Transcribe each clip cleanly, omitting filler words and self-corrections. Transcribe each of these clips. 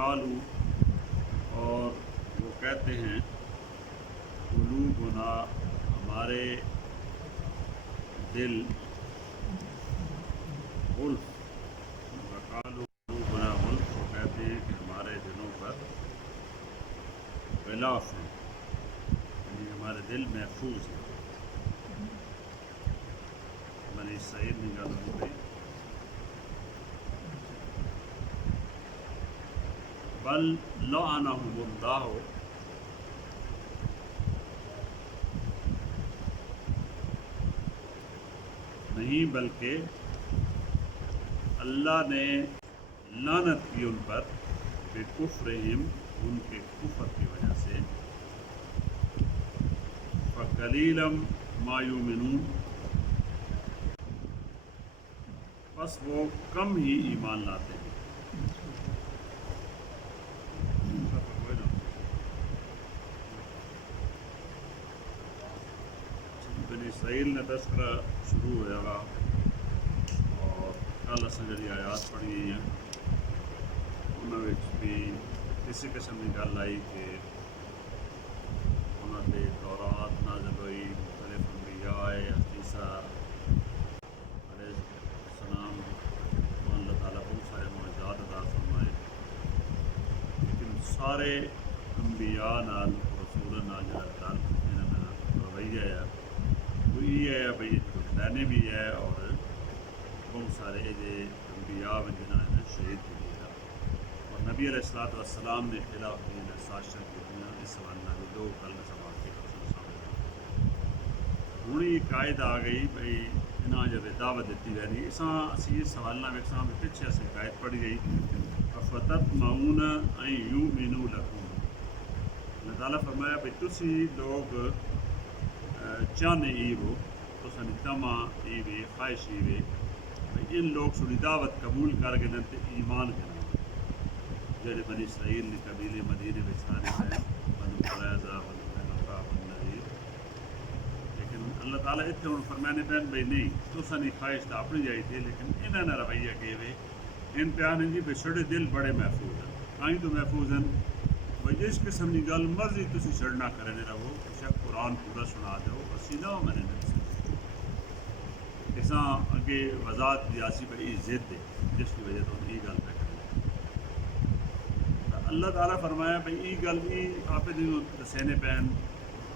وقالو اور وہ کہتے ہیں قلوبنا ہمارے دل غلف وقالو قلوبنا غلف وہ کہتے ہیں کہ ہمارے دلوں پر غلاف ہیں یعنی ہمارے دل محفوظ ہیں. بنی اسرائیل نگال ہو گئی. بل لعنہم اللہ نہیں بلکہ اللہ نے لعنت کی ان پر بکفرہم ان کے کفر کی وجہ سے. فقلیلا ما یؤمنون بس وہ کم ہی ایمان لاتے ہیں. بنی اسرائیل نے تذکرہ شروع ہوا گا اور کل اساں جڑی آیات پڑھی ہیں انہاں وچ بھی کسی قسم کی گل آئی کہ انہاں تے تورات نازل ہوئی مختلف انبیاء آئے عیسیٰ علیہ السلام کو اللہ تعالیٰ بہت سارے معجزات عطا فرمائے لیکن سارے انبیاء نال رسول نال جڑا تعلق انہاں دا رویہ ہے وہ یہ ہے بھائی جھٹلانے بھی ہے اور بہت سارے انبیاء جنہوں نے شہید بھی دیا اور نبی علیہ الصلوۃ والسلام نے خلاف دین سازشاں کی اس حوالے بھی دو کل سوال کے ہوں یہ قائد آ گئی بھائی انہاں جب دعوت دیتی رہی اسی اس حوالے ویکساں پیچھے اسی قائد پڑھی گئی افتطمعون ان یؤمنوا لکم. اللہ تعالیٰ فرمایا بھائی تسی لوگ چاہنے ای وہ تو سنی تما ای وے خواہش ای وے ان لوگ سنی دعوت قبول کر کے نتے ایمان کرنا جڑے بنی اسرائیل نے قبیلے مدینے میں سارے ہیں بنو قریظہ بنو قینقاع بنو نذیر. لیکن اللہ تعالیٰ اتنے ہوں فرمانے پہن بھائی نہیں تو سنی خواہش تو اپنی جائی تھی لیکن انہوں نے رویہ کہ وے ان پہ آنے جی بھائی سڑے دل بڑے محفوظ ہیں آئیں تو محفوظ ہیں بھائی جس قسم کی گل مرضی تسی چڑھنا کرنے رہو شاید قرآن پورا سنا دو اسی نہ میں نے کساں اگے وضاحت دیاسی پر یہ ضد ہے جس کی وجہ تو یہ گل پہ کریں. اللہ تعالیٰ فرمایا بھائی یہ گل بھی آپ دسینے پہن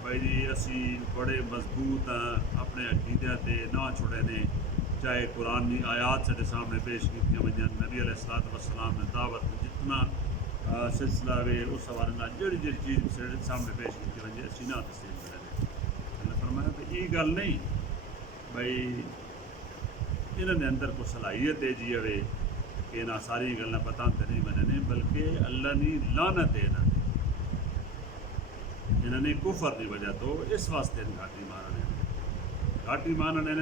بھائی جی اسی بڑے مضبوط ہیں اپنے عقیدے تے نہ چھڑے نے چاہے قرآن کی آیات سے سامنے پیش کی ونجن نبی علیہ الصلوۃ والسلام نے دعوت جتنا سلسلہ وے اس حوالے نال جڑی جڑی چیز سامنے پیش کی ونجے اسی نہ تسلیم کریں. اللہ فرمایا بھائی یہ گل نہیں بھائی انہوں نے اندر کو صلاحیت دے جی ہوئے کہ انہاں ساری گلاں پتہ تے نہیں مننے بلکہ اللہ نے لعنت ہے انہوں نے کفر کی وجہ تو اس واسطے گھاٹی ماننے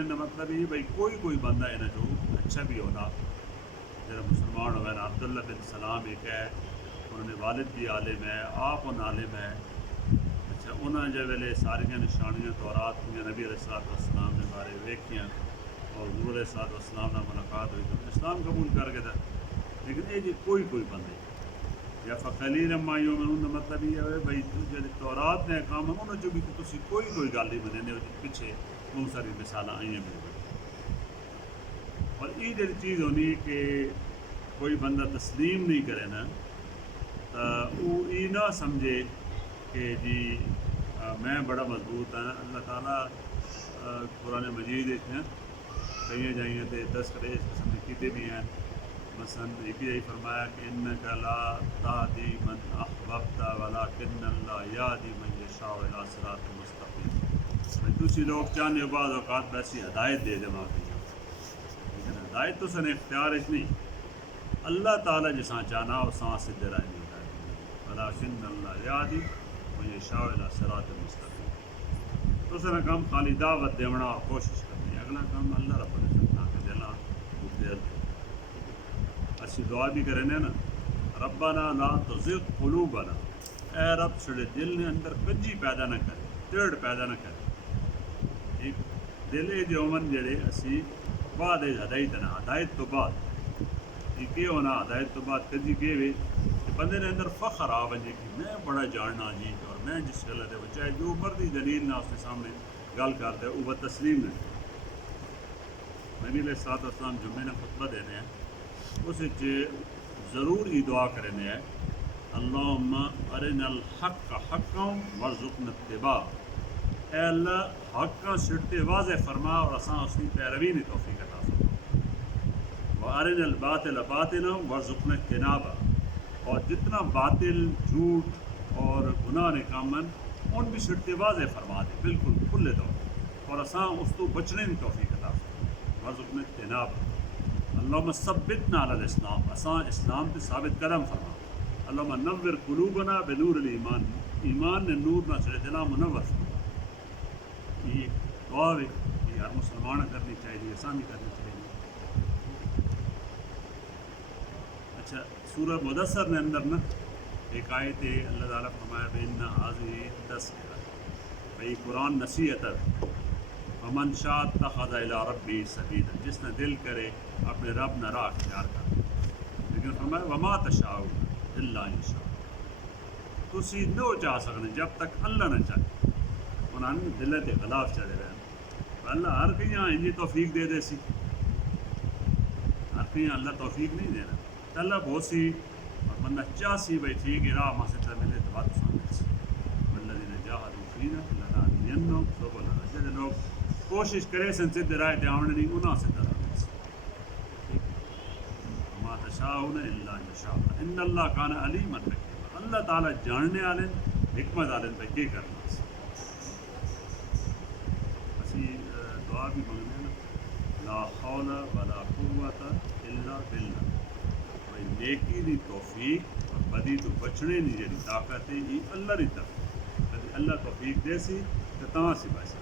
کا مطلب یہ بھائی کوئی بندہ انہیں جو اچھا بھی ہونا جرا مسلمان ہوئے نا عبداللہ بن سلام ایک ہے انہوں نے والد بھی عالم ہے آپ ان عالم ہے. اچھا انہوں نے جب ویلے ساریاں نشانیاں تورات ہوئی نبی علیہ الصلوۃ والسلام نے بارے ویکھیاں اور حضور علیہ الصلوۃ والسلام نے ملاقات ہوئی تو اسلام قبول کر کے تھا لیکن یہ جی کوئی بندے یا فقلیلا ما یؤمنون مطلب یہ ہے بھائی جب تورات نے کام ہے انہوں جو بھی تسی کوئی گل نہیں مننے پیچھے بہت ساری مثالاں آئی ہیں اور یہ جڑی چیز ہونی کہ کوئی بندہ تسلیم نہیں کرے نا تو وہ یہ نہ سمجھے کہ جی میں بڑا مضبوط ہاں. اللہ تعالیٰ قرآن مجید کئی جائیں تے تذکرے اس قسم کے کیتے بھی ہیں مثلا ایک ہی فرمایا کہ انک لا تہدی من احببت ولکن اللہ یہدی من یشاء الی صراط مستقیم. تسی لوگ چاہنے بعض اوقات ویسی ہدایت دے دے ماں لیکن ہدایت تو سن اختیار اس نہیں اللہ تعالیٰ جساں چاہنا اساں سدھے راہ نہیں ہدایت ولکن اللہ یہدی من یشاء الی صراط مستقیم. تو سن کام خالی دعوت دیونا اور کوشش کرنی اگلا کام اللہ رب العزت نہ کہ دلاں دل اسی دعا بھی کریں نا ربنا لا تزغ قلوبنا اے رب سڑے دل نے اندر کجی پیدا نہ کرے ٹیڑھ پیدا نہ کرے. ایک دل جو من جڑے اسی بعد ہدایت نہ ہدایت تو بعد یہ کہ ہونا ہدایت تو بعد کجی کہ بندے نے اندر فخر آ وجے کہ میں بڑا جاننا جی اور میں جس غلط ہے وہ چاہے جو مرضی دلیل نہ اس کے سامنے گل کرتا ہے وہ تسلیم ہے. نبی علیہ الصلوۃ والسلام جمعے نے خطبہ دینے ہیں اس ضرور یہ دعا کرنے ہے اللہم ارنا الحق حقا وارزقنا اتباع. اے اللہ حق کا سٹے واضح فرما اور اساں اس کی پیروی نے توفیق عطا فرما. وارنا الباطل باطلا وارزقنا اجتنابا. اور جتنا باطل جھوٹ اور گناہ نے کامن ان بھی سٹے واضح فرما دے بالکل کھلے طور اور اساں اس تو بچنے کی توفیق عطا فرما. وارزقنا اجتنابا. اللہم ثبتنا علی الاسلام. اساں اسلام تے ثابت قدم فرما. اللہم نور قلوبنا بنور الایمان. ایمان نے نور نہ چڑھے دلا منور فرما. یہ دعا ہے یہ ہر مسلمان کرنی چاہیے اساں بھی کرنی چاہیے. اچھا سورہ مدثر نے اندر نا ایک آیت ہے اللہ تعالیٰ فرمایا بِإِنَّ هَٰذِهِ تَذْکِرَةٌ. بھئی قرآن نصیحت ہے. وَمَنْ شَاءَ اتَّخَذَ إِلَىٰ رَبِّهِ سَبِیلًا. جس نے دل کرے اپنے رب نہ راہ اختیار کر. لیکن فرمایا وَمَا تَشَاءُونَ إِلَّا إِن شَاءَ. تسی نو چاہ سکنے جب تک اللہ نہ چاہے. انہوں نے دل کے خلاف چلے رہے اللہ ہر کہیں انجی توفیق دے دے سی. ہر کہیں اللہ توفیق نہیں دینا. اللہ بہت سی اور بندہ چاہ سی بھائی ٹھیک ہے راہ ماں سے ملے تو بات سامنے سی. والذین جاہدوا فینا لنہدینہم سبلنا. جب لوگ کوشش کرے سن سدھ رائے تے آونے نہیں انہاں سے طرح وما تشاءون الا ان شاء اللہ ان اللہ کان علیما حکیما. اللہ تعالیٰ جاننے والے حکمت والے پہ کی کرنا. اسی دعا بھی مانگنے نا لا حول ولا قوت الا باللہ. بھائی نیکی دی توفیق اور بدی تو بچنے دی جڑی طاقت ہے یہ اللہ دی طرف. کبھی اللہ توفیق دے سی تو تاں سی بچ سکتے.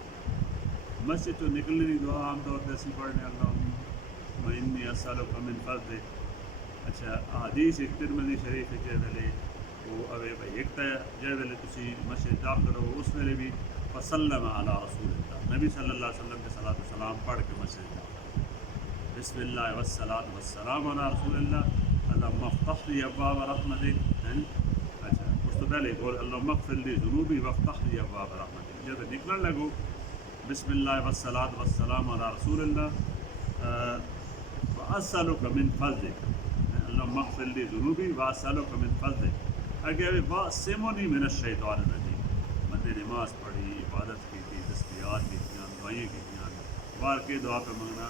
مسجد تو نکلنے کی دعا عام طور پہ اسی پڑھنے اللہم انی اسألک من فضلک. اچھا حدیث ایک ترمذی شریف ہے جے ویلے وہ اوے بھائی ایک تا جے ویلے تسی مسجد داخل ہو اس ویلے بھی وسلم علی رسول اللہ نبی صلی اللہ علیہ وسلم کے صلاۃ و سلام پڑھ کے مسجد داخل. بسم اللہ والصلاۃ والسلام علی رسول اللہ. اللہم افتح لی ابواب رحمتک. اچھا اس تو پہلے بول اللہم اغفر لی ذنوبی وافتح لی ابواب رحمتک. جب نکلنے لگو بسم اللہ والصلاۃ والسلام علی رسول اللہ واسألک من فضلک. اللہم اغفر لی ذنوبی واسألک من فضلک. آگے واسمنی من الشیطان الرجیم. بندے نماز پڑھی عبادت کی تھی تسبیحات کی تھیں دعائیں کی تھیں بار کے دعا پہ مانگنا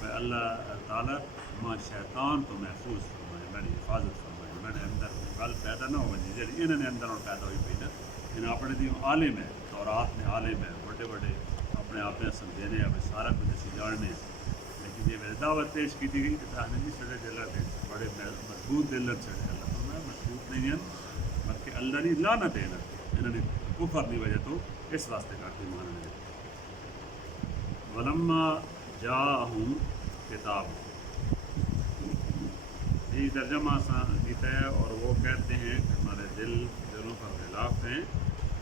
میں اللہ تعالیٰ ماں شیطان تو محفوظ فرمائے میری حفاظت فرمائے. میرے اندر گل پیدا نہ ہو جی جی انہوں نے اندر پیدا ہوئی پی نا انہیں اپنے دی عالم ہے تورات میں عالم ہے بڑے بڑے اپنے آپ نے سمجھنے اب سارا کچھ اسی جاننے. لیکن یہ میری دعوت پیش کی گئی کہ نہیں سڑے دل تھے بڑے مضبوط دل سڑے اللہ فرمایا مضبوط نہیں ہیں بلکہ اللہ نے لعنت دینا انہوں نے کفر کی وجہ تو اس واسطے کاٹی ماننے. ولما جاءہم کتاب یہ ترجمہ کیتا ہے اور وہ کہتے ہیں کہ ہمارے دلوں پر خلاف ہیں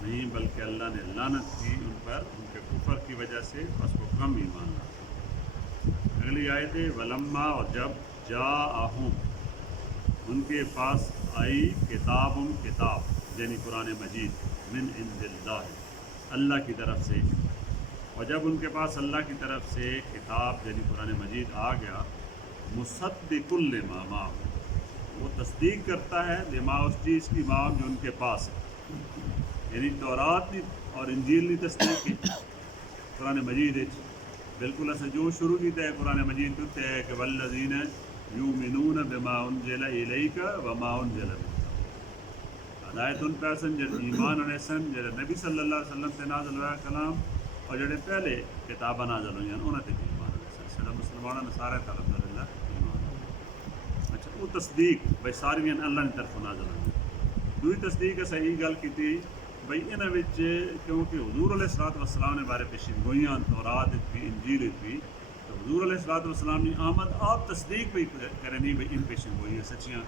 نہیں بلکہ اللہ نے لعنت کی ان پر ان کے کفر کی وجہ سے بس وہ کم ایمان لاتے. اگلی آیت ہے ولما اور جب جاءہم ان کے پاس آئی کتاب یعنی قرآن مجید من عند اللہ اللہ کی طرف سے. اور جب ان کے پاس اللہ کی طرف سے کتاب یعنی قرآن مجید آ گیا مصدق لما معہم وہ تصدیق کرتا ہے لما اس چیز کی معہم جو ان کے پاس ہے. یعنی تورات اور انجیل کی تصدیق کی قرآن مجید بالکل ایسا جو شروع کیتا ہے قرآن مجید کہتے ہیں کہ والذین یؤمنون بما انزل الیک وما انزل من ہدایت ان پیسن جن ایمان اور احسن جڑے نبی صلی اللہ علیہ وسلم سے نازل ہوا کلام اور جڑے پہلے کتاباں نازل ہوئی انہوں نے ایمان اور احسن سارا مسلمانوں نے سارے الحمدللہ ایمان. اچھا وہ تصدیق بھائی ساری اللہ کی طرف نازل ہوئی. دوئی تصدیق ہے صحیح گل کی تھی بھائی انہاں وچ کیونکہ حضور علیہ الصلوۃ والسلام نے بارے پیشین گوئیاں تورات بھی انجیل بھی تو حضور علیہ الصلوۃ والسلام نے آمد آپ تصدیق بھی کریں نہیں بھائی ان پیشین گوئیاں سچیاں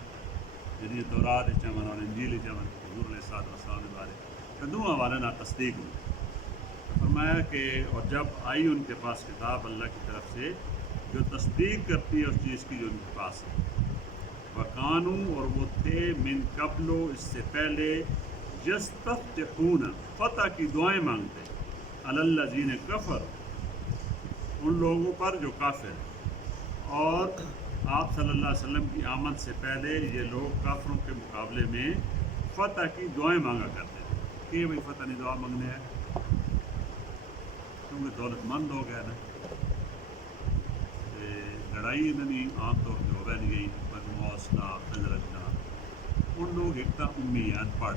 جنہیں تورات چمن اور انجیل چمن حضور علیہ الصلوۃ والسلام نے بارے تو دونوں حوالے نہ تصدیق ہوئی. فرمایا کہ اور جب آئی ان کے پاس کتاب اللہ کی طرف سے جو تصدیق کرتی ہے اس چیز کی جو ان کے پاس ہے وکانو اور وہ تھے من قبلو اس سے پہلے یستفتحون فتح کی دعائیں مانگتے علی الذین کفر ان لوگوں پر جو کافر ہیں، اور آپ صلی اللہ علیہ وسلم کی آمد سے پہلے یہ لوگ کافروں کے مقابلے میں فتح کی دعائیں مانگا کرتے تھے کہ بھائی فتح نہیں دعا مانگنے ہے کیونکہ دولت مند ہو گیا نا، لڑائی نہیں عام طور پہ ہو نہیں گئی بنو اوسنا خزرج ان لوگ ایک تا امی ان پڑھ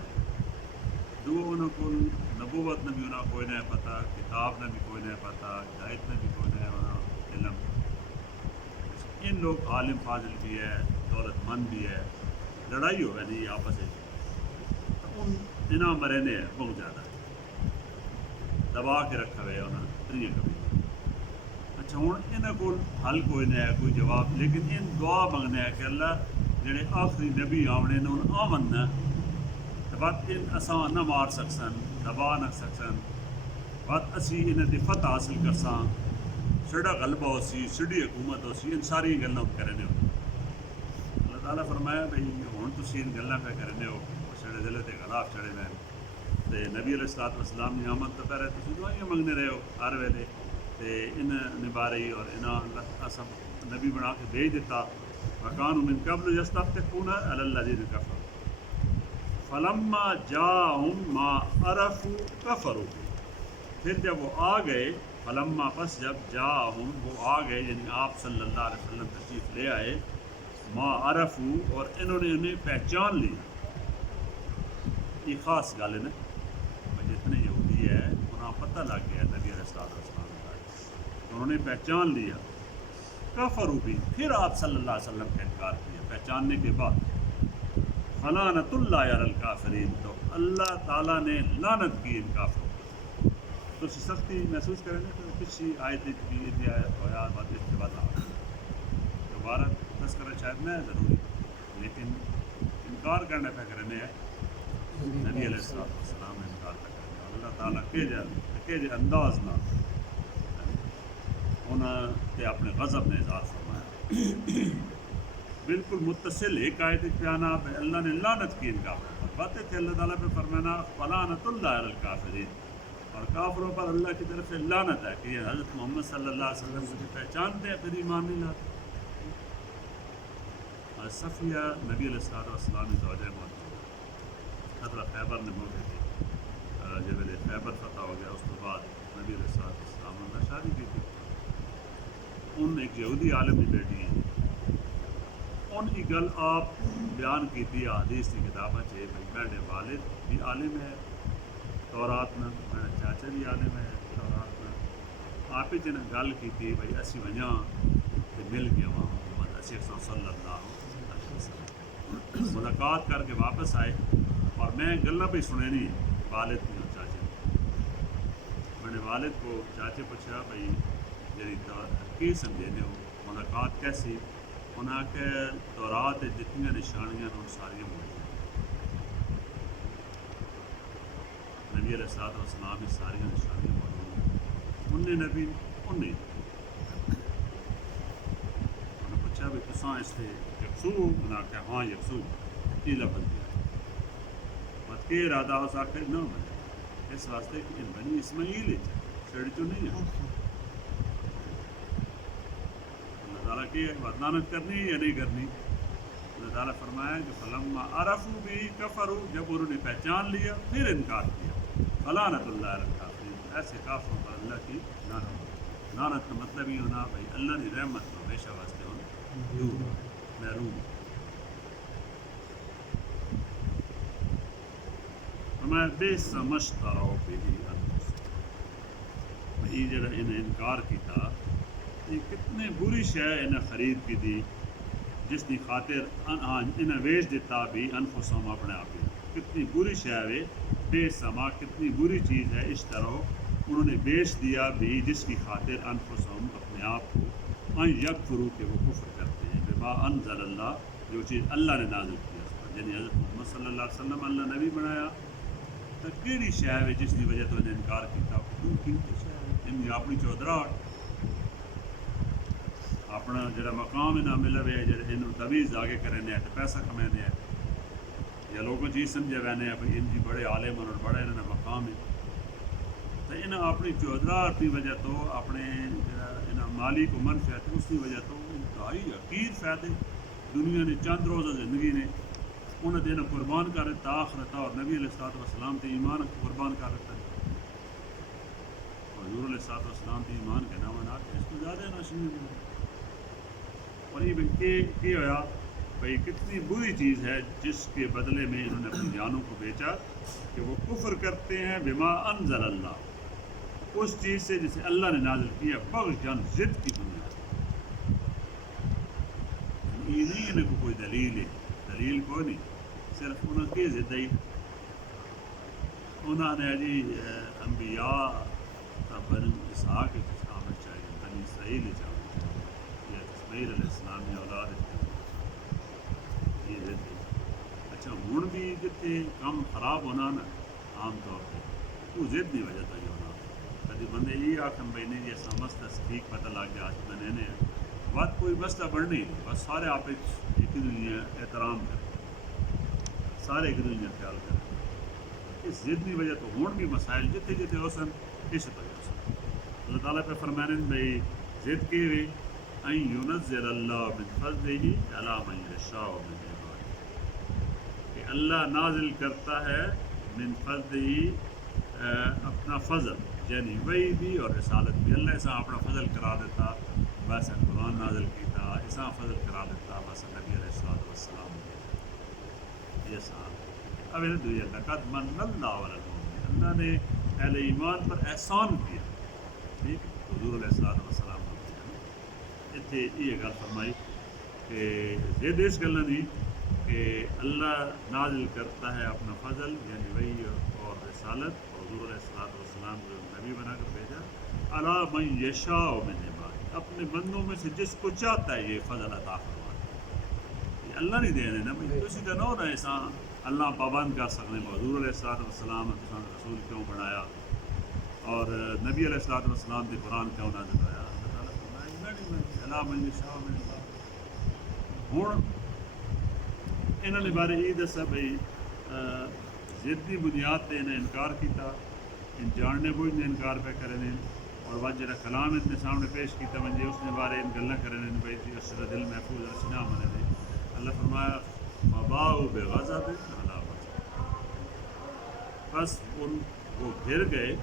دو انہوں کو نبوت نے بھی انہیں کوئی نہیں پتہ، کتاب نے بھی کوئی نہیں پتہ، ہدایت نے بھی کوئی نہیں انہیں علم. ان لوگ عالم فاضل بھی ہے، دولت مند بھی ہے، لڑائی ہو گئی نہیں آپس ان انہاں مرے نے بہت زیادہ دبا کے رکھا ہوئے انہیں کبھی. اچھا ہوں انہوں کو حل کوئی نہیں ہے، کوئی جواب، لیکن ان دعا منگنے ہے کہ اللہ جڑے آخری نبی آونے نے ان آمن نہ بات ان اساں نہ مار سکسن، دبا نہ سکسن، بات اسی انہیں دی فتح حاصل کرساں، سڑا غلبہ ہو سی، سڑی حکومت ہو سی، ان ساری گلوں کرنے ہو. اللہ تعالیٰ فرمایا بھئی ہوں تسی ان گلوں پہ کرنے ہو سڑے دلے تے غلاف چڑھے میں تے نبی علیہ الصلوۃ والسلام نے آمد تو پہلے تسی دعائیں منگنے رہے ہو ہر ویلے تے ان نباری اور انہاں اللہ سب نبی بنا کے بھیج دیتا. وکانوا من قبل یستفتحون علی الذین کفروا فلما جاءہم ما عرفوا کفروا. پھر جب وہ آ گئے فلما پس جب جاءہم وہ آ گئے یعنی آپ صلی اللہ علیہ وسلم تشریف لے آئے ما عرفوا اور انہوں نے انہیں پہچان لی. یہ خاص گل ہے نا جتنے یہودی ہے انہیں پتہ لگ گیا نبی علیہ السلام کا انہوں نے پہچان لیا. کفروا بھی پھر آپ صلی اللہ علیہ وسلم کا انکار کیا پہچاننے کے بعد. فلعنۃ اللہ علی الکافرین تو اللہ تعالیٰ نے لعنت کی ان کافروں پر. تو سختی محسوس کریں گے تو پچھلی آیت کی ہویا بات اس کے بعد دوبارہ تذکرہ شاید نہ ہے ضروری، لیکن انکار کرنے پہ کرنے ہے نبی علیہ السلام نے انکار پہ کرنے اور اللہ تعالیٰ کہ جے انداز نہ انہوں نے اپنے غضب نے اظہار فرمایا. بالکل متصل ایک آیت پیانا پہ اللہ نے لعنت کی ان کافروں پر. باتیں تھے اللہ تعالیٰ پہ فرمانا فلعنۃ اللہ علی الکافرین اور کافروں پر اللہ کی طرف سے لعنت ہے کہ یہ حضرت محمد صلی اللہ علیہ وسلم کو پہچانتے ہیں پھر ایمان نہیں لاتے. اور صفیہ نبی علیہ السلام کی زوجہ موت حضرت خیبر نے موت تھی جب خیبر فتح ہو گیا اس کے بعد نبی علیہ السلام نے شادی کی تھی. ان ایک یہودی عالم کی بیٹی ہیں ان کی گل آپ بیان کی تھی حدیث کی کتابیں بھائی میرے والد بھی عالم ہے تورات میں، میرا چاچا بھی عالم ہے تورات میں. آپ ہی جنہیں گل کی تھی بھائی اسی وجہ کہ مل گیا وہاں محمد صلی اللہ علیہ وسلم ملاقات کر کے واپس آئے اور میں گلیں پہ سنے نہیں والد کی اور چاچے. میں نے والد کو چاچے پوچھا بھائی جی کی سمجھے ہو ملاقات کیسی؟ انہاں کے تورات جتنی نشانیاں ان ساری موجود نبی علیہ السلام کی ساری نشانیاں موجود انہیں نبی انہیں پوچھا بھی تساں اس سے یکسو انہاں کہ ہاں یکسو یہ لفظ دیا مت کے ارادہ ہو سکتے نہ بنے اس واسطے کہ ان بنی اسماعیل چھڑ تو نہیں ہے تعالیٰ کی بدلانت کرنی یا نہیں کرنی. اللہ تعالیٰ فرمایا کہ فلما عرفوا بھی کفروا جب انہوں نے پہچان لیا پھر انکار کیا. فلعنۃ اللہ علی الکافرین ایسے کافروں پر اللہ کی لعنت. لعنت کا مطلب یہ ہونا بھائی اللہ کی رحمت کو ہمیشہ واسطے ہونا دور محروم. فرمایا بئس ما اشتروا بہ انفسہم یہ جڑا انہیں انکار کیتا یہ کتنے بری شے انہیں خرید کی دی جس کی خاطر انہیں ویچ دیتا بھی انفسہم اپنے آپ ہی. کتنی بری شے ہے بے سما کتنی بری چیز ہے اشترو انہوں نے بیچ دیا بھی جس کی خاطر انفسہم اپنے آپ کو ان یکفروا کہ وہ کفر کرتے ہیں بما انزل اللہ جو چیز اللہ نے نازل کی اس پر یعنی حضرت محمد صلی اللہ علیہ وسلم اللہ نبی بنایا تو کیڑی شے ہے جس کی وجہ تو انہیں انکار کیا ان کی اپنی چودراہٹ اپنا جڑا مقام نہ مل رہا ہے جڑے انہوں تویز آگے کرنے ہیں تو پیسہ کمانے ہیں یا لوگوں چیز سمجھے وینے ہیں بھائی ان جی بڑے عالم اور بڑے انہوں نے مقام ہے تو انہیں اپنی چودرات کی وجہ تو اپنے انہیں مالی کو منفعت اس کی وجہ تو انتہائی عقید فائدے دنیا نے چند روزہ زندگی نے انہیں دین قربان کر دیتا آخرت اور نبی علیہ الصلوۃ والسلام تے ایمان کو قربان کر دیتا ہے اور حضور علیہ الصلوۃ والسلام تے ایمان کے نام آتے اس کو زیادہ ناشنی اور یہ ہوا بھائی کتنی بری چیز ہے جس کے بدلے میں انہوں نے اپنی جانوں کو بیچا کہ وہ کفر کرتے ہیں بما انزل اللہ اس چیز سے جسے اللہ نے نازل کیا بغض جان ضد کی بنیاد یہ نہیں انہیں کو کوئی دلیل ہے دلیل کوئی نہیں صرف انہوں کی ضد ہی انہوں نے جی انبیاء بن اسحاق کے آمد چاہیے بنی اسرائیل چاہیے یا اسماعیل علیہ السلام یا اولاد یہ ضد ہے اچھا ہوں بھی جتنے کام خراب ہونا نا عام طور پہ وہ ضد نہیں وجہ تھی ہونا کدی بندے یہ آخم بھائی نہیں جیسا مست ٹھیک پتہ لگ گیا آج میں نے بات کوئی مسئلہ بڑھنی بس سارے آپ ایک دنیا احترام کریں سارے ایک دنیا خیال کریں اس ضد کی وجہ تو ہون بھی مسائل جتنے جتنے ہو سن اس وجہ سے اللہ تعالیٰ پہ فرمانے بھائی ضد کی ہوئی این ينزل اللہ من فضلہ علی من یشاء من عبادہ کہ اللہ نازل کرتا ہے من فضلہ اپنا فضل یعنی وہی بھی اور رسالت بھی اللہ ایسا اپنا فضل کرا دیتا ویسا قرآن نازل کیتا ایسا فضل کرا دیتا ویسا نبی علیہ الصلوۃ والسلام یہ سال اب انہیں دویا لقد من اللہ علی المؤمنین اللہ نے اہل ایمان پر احسان کیا ٹھیک حضور علیہ الصلوۃ والسلام اتنے یہ گل فرمائی کہ زید اس گل نہیں کہ اللہ نازل کرتا ہے اپنا فضل یعنی وہی اور رسالت اور حضور علیہ الصلوۃ والسلام کو نبی بنا کر بھیجا علی من یشاء من عبادہ اپنے بندوں میں سے جس کو چاہتا ہے یہ فضل عطا فرماتا یہ اللہ نہیں دے رہے نا بھائی اسی کا نہ ہونا ایسا اللہ پابند کر سکنے حضور علیہ الصلوۃ والسلام رسول کیوں بنایا اور نبی علیہ الصلوۃ والسلام نے قرآن کیوں نازل کرایا ہوں انہوں نے بارے یہ دسا بھائی ضدی بنیاد پہ انہیں انکار کیتا ان جاننے بوجھ نے انکار پہ کرنے اور وہ جڑا کلام ان کے سامنے پیش کیتا منجے اس نے بارے ان گلیں کرنے بھائی اس کا دل محفوظ رچنا منے دے اللہ فرمایا مباؤ بے غضب علی غضب بس ان وہ گھر گئے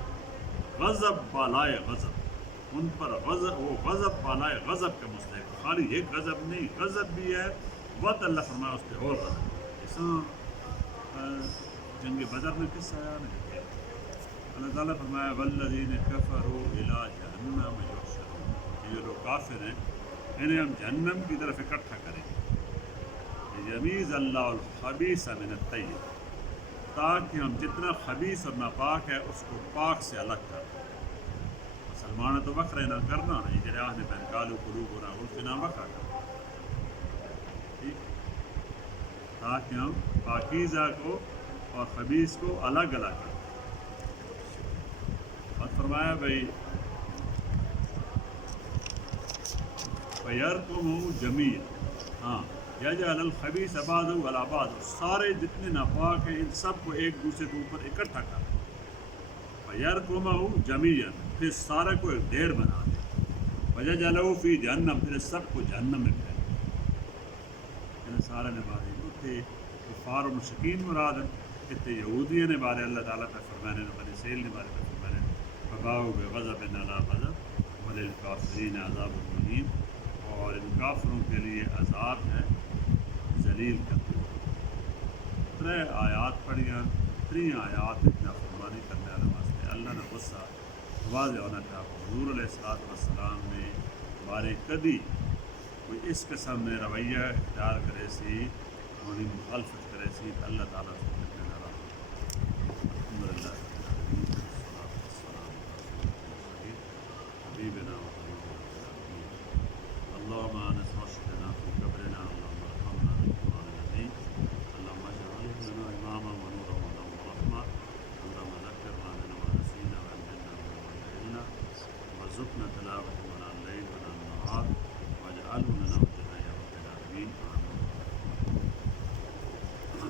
غضب بالائے غضب ان پر غضب وہ غضب بالائے غضب کے مستحق خالی ایک غضب نہیں غضب بھی ہے وقت اللہ فرمایا اس پہ اور غضب ایسا جنگ بدر میں کس آیا نہیں اللہ تعالیٰ فرمایا والذین کفروا الی جہنم یحشرون یہ جو لوگ کافر ہیں انہیں ہم جہنم کی طرف اکٹھا کریں یمیز اللہ الخبیث من الطیب تاکہ ہم جتنا خبیث اور ناپاک ہے اس کو پاک سے الگ کر دیں مسلمان تو وقر نہ کرنا نہیں جرے آہنے پہن کالو قلوب ہونا ان کے نام وقر کرنا ٹھیک تاکہ ہم پاکیزہ کو اور خبیث کو الگ الگ کریں اور فرمایا بھائی فَيَرْكُمُ جَمِيعًا ہاں یجعل الخبیث بعضہ علی بعض سارے جتنے ناپاک ہیں ان سب کو ایک دوسرے کے اوپر اکٹھا کر فَيَرْكُمُ جَمِيعًا پھر سارے کو ایک ڈھیر بنا دے وَيَجْعَلُهُ فِي جہنم پھر سب کو جہنم میں پھیل ان سارے نے بارے اتنے کفار و مشرکین مراد اتنے یہودیوں نے بارے اللہ تعالیٰ پہ فرمانے بنی اسرائیل نے بارے پہ فرمانے فباؤ بغضب علی غضب وللکافرین عذاب مہین اور ان کافروں کے لیے عذاب ہے ذلیل کرتے ترے آیات پڑھیاں تری آیات اتنا فرمانی کرنے والے واسطے اللہ نے غصہ واضح ہونا تھا حضور علیہ الصلوۃ والسلام نے بارے کدی کوئی اس قسم میں رویہ اختیار کرے سی انہیں مخالفت کرے سی تو اللہ تعالیٰ سے کتنے ناراض الحمدللہ حبیبنا اللهم انس رشدنا في قبرنا اللهم ارحمنا بالقران العظيم اللهم اجعله لنا اماما ونورا وهدى ورحمه اللهم ذكرنا بما نسينا وعلمنا بما جهلنا وارزقنا تلاوته من الليل ومن النهار واجعل نہ ہو جائے.